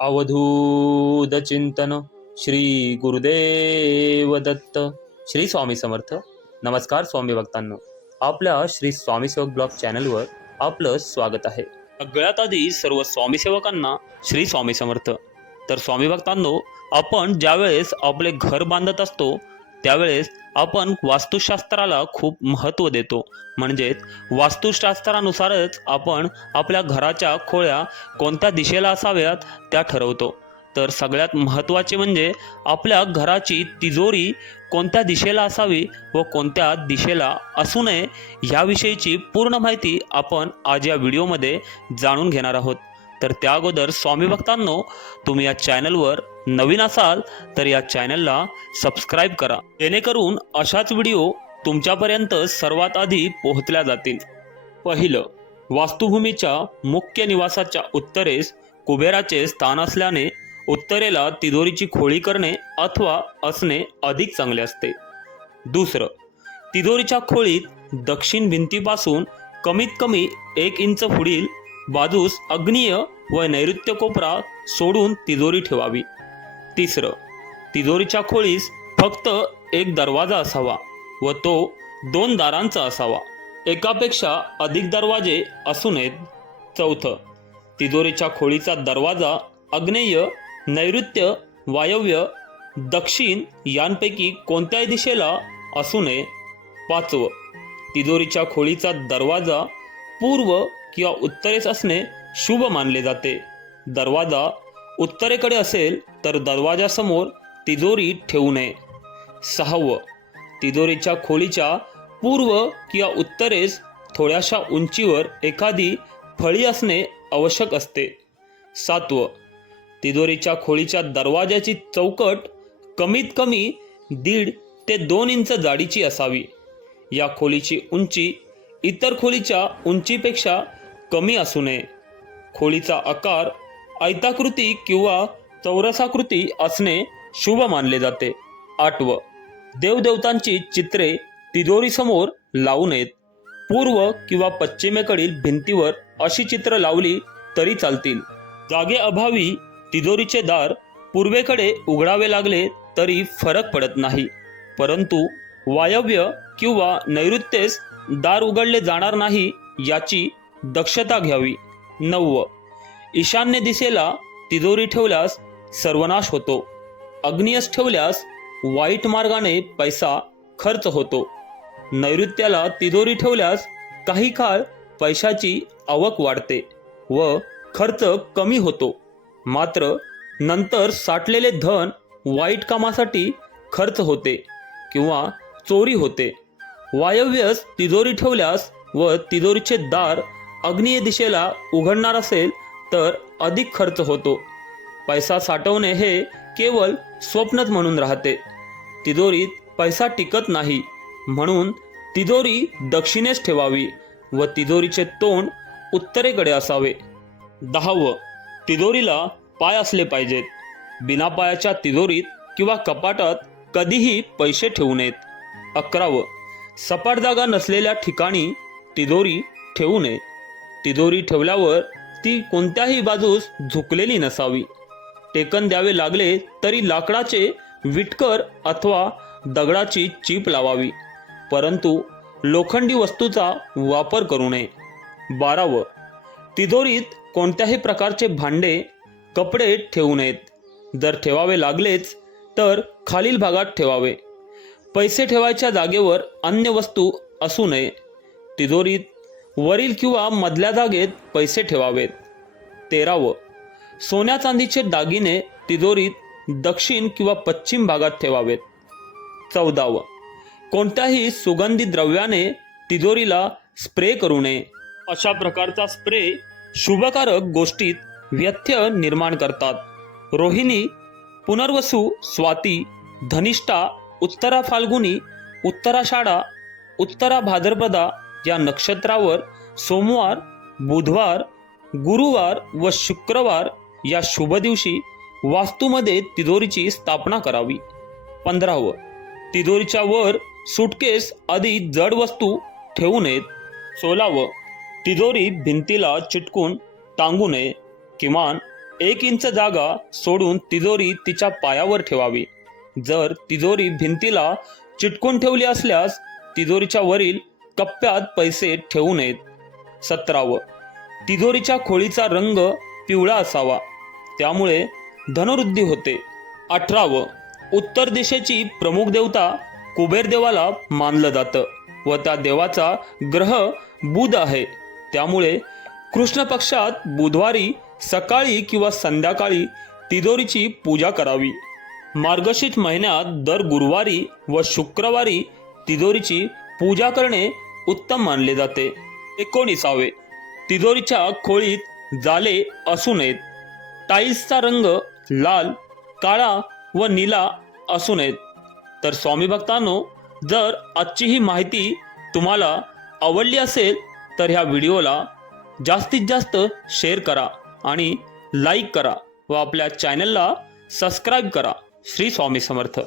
अवधूत चिंतन श्री गुरुदेव दत्त श्री स्वामी समर्थ. नमस्कार स्वामी भक्तांनो. आपल्या श्री स्वामी सेवक ब्लॉग चॅनलवर आपलं स्वागत आहे. सगळ्यात आधी सर्व स्वामी सेवकांना श्री स्वामी समर्थ. तर स्वामी भक्तांनो आपण ज्यावेळेस आपले घर बांधत असतो त्यावेळेस आपण वास्तुशास्त्राला खूप महत्त्व देतो. म्हणजेच वास्तुशास्त्रानुसारच आपण आपल्या घराच्या खोळ्या कोणत्या दिशेला असाव्यात त्या ठरवतो. तर सगळ्यात महत्त्वाचे म्हणजे आपल्या घराची तिजोरी कोणत्या दिशेला असावी व कोणत्या दिशेला असू नये ह्याविषयीची पूर्ण माहिती आपण आज या व्हिडिओमध्ये जाणून घेणार आहोत. तर त्या अगोदर स्वामी भक्तांनो तुम्ही या चॅनलवर नवीन असाल तर या चॅनलला सबस्क्राईब करा. जेणेकरून अशाच व्हिडिओ तुमच्यापर्यंत सर्वात आधी पोहोचल्या जातील. पहिलं वास्तुभूमीच्या मुख्य निवासाच्या उत्तरेस कुबेराचे स्थान असल्याने उत्तरेला तिजोरीची खोळी करणे अथवा असणे अधिक चांगले असते. दुसरं तिजोरीच्या खोळीत दक्षिण भिंतीपासून कमीत कमी एक इंच पुढील बाजूस अग्नीय व नैऋत्य कोपरा सोडून तिजोरी ठेवावी. तिसरं तिजोरीच्या खोळीस फक्त एक दरवाजा असावा व तो दोन दारांचा असावा. एकापेक्षा अधिक दरवाजे असू नयेत. चौथं तिजोरीच्या खोळीचा दरवाजा आग्नेय नैऋत्य वायव्य दक्षिण यांपैकी कोणत्याही दिशेला असू नये. पाचवं तिजोरीच्या खोळीचा दरवाजा पूर्व किंवा उत्तरेस असणे शुभ मानले जाते. दरवाजा उत्तरेकडे असेल तर दरवाजासमोर तिजोरी ठेवू नये. सहावं तिजोरीच्या खोलीच्या पूर्व किंवा उत्तरेस थोड्याशा उंचीवर एखादी फळी असणे आवश्यक असते. सातवं तिजोरीच्या खोलीच्या दरवाजाची चौकट कमीत कमी दीड ते दोन इंच जाडीची असावी. या खोलीची उंची इतर खोलीच्या उंचीपेक्षा कमी असू नये. खोलीचा आकार आयताकृती किंवा चौरसाकृती असणे शुभ मानले जाते. आठवं देवदेवतांची चित्रे तिजोरीसमोर लावू नयेत. पूर्व किंवा पश्चिमेकडील भिंतीवर अशी चित्र लावली तरी चालतील. जागेअभावी तिजोरीचे दार पूर्वेकडे उघडावे लागले तरी फरक पडत नाही. परंतु वायव्य किंवा नैऋत्येस दार उघडले जाणार नाही याची दक्षता घ्यावी. नववं. ईशान्य दिशेला तिजोरी ठेवल्यास सर्वनाश होतो. अग्नियस ठेवल्यास वाईट मार्गाने पैसा खर्च होतो. नैऋत्याला तिजोरी ठेवल्यास काही काळ पैशाची आवक वाढते व खर्च कमी होतो. मात्र नंतर साठलेले धन वाईट कामासाठी खर्च होते किंवा चोरी होते. वायव्यस तिजोरी ठेवल्यास व तिजोरीचे दार अग्नीय दिशेला उघडणार असेल तर अधिक खर्च होतो. पैसा साठवणे हे केवळ स्वप्नच म्हणून राहते. तिजोरीत पैसा टिकत नाही म्हणून तिजोरी दक्षिणेस ठेवावी व तिजोरीचे तोंड उत्तरेकडे असावे. दहावं तिजोरीला पाय असले पाहिजेत. बिना पायाच्या तिजोरीत किंवा कपाटात कधीही पैसे ठेवू नयेत. अकरावं सपाट जागा नसलेल्या ठिकाणी तिजोरी ठेवू नये. तिजोरी ठेवल्यावर ती कोणत्याही बाजूस झुकलेली नसावी. टेकन द्यावे लागले तरी लाकडाचे विटकर अथवा दगडाची चीप लावावी. परंतु लोखंडी वस्तूचा वापर करू नये. बारावं तिजोरीत कोणत्याही प्रकारचे भांडे कपडे ठेवू नयेत. जर ठेवावे लागलेच तर खालील भागात ठेवावे. पैसे ठेवायच्या जागेवर अन्य वस्तू असू नये. तिजोरीत वरील किंवा मधल्या जागेत पैसे ठेवावेत. तेरावं सोन्या चांदीचे दागिने तिजोरीत दक्षिण किंवा पश्चिम भागात ठेवावेत. चौदावं कोणत्याही सुगंधी द्रव्याने तिजोरीला स्प्रे करू नये. अशा प्रकारचा स्प्रे शुभकारक गोष्टीत व्यत्यय निर्माण करतात. रोहिणी पुनर्वसू स्वाती धनिष्ठा उत्तरा फाल्गुनी उत्तराषाढा उत्तरा भाद्रपदा या नक्षत्रावर सोमवार बुधवार गुरुवार व शुक्रवार या शुभ दिवशी वास्तूमध्ये तिजोरीची स्थापना करावी. पंधरावं तिजोरीच्या वर सुटकेस आदी जड वस्तू ठेवू नयेत. सोलावं तिजोरी भिंतीला चिटकून टांगू नये. किमान एक इंच जागा सोडून तिजोरी तिच्या पायावर ठेवावी. जर तिजोरी भिंतीला चिटकून ठेवली असल्यास तिजोरीच्या वरील कप्प्यात पैसे ठेवू नयेत. सतरावं. तिजोरीच्या खोळीचा रंग पिवळा असावा. त्यामुळे धनवृद्धी होते. अठरावं. उत्तर दिशेची प्रमुख देवता कुबेर देवाला मानलं जातं व त्या देवाचा ग्रह बुध आहे. त्यामुळे कृष्ण पक्षात बुधवारी सकाळी किंवा संध्याकाळी तिजोरीची पूजा करावी. मार्गशीर्ष महिन्यात दर गुरुवारी व शुक्रवारी तिजोरीची पूजा करणे उत्तम मानले जाते. एकोणीसावे. तिजोरीच्या खोळीत जाले असू नयेत. टाईल्सचा रंग लाल काळा व निला असू नयेत. तर स्वामी भक्तांनो जर आजची ही माहिती तुम्हाला आवडली असेल तर ह्या व्हिडिओला जास्तीत जास्त शेअर करा आणि लाईक करा व आपल्या चॅनलला सबस्क्राईब करा. श्री स्वामी समर्थ.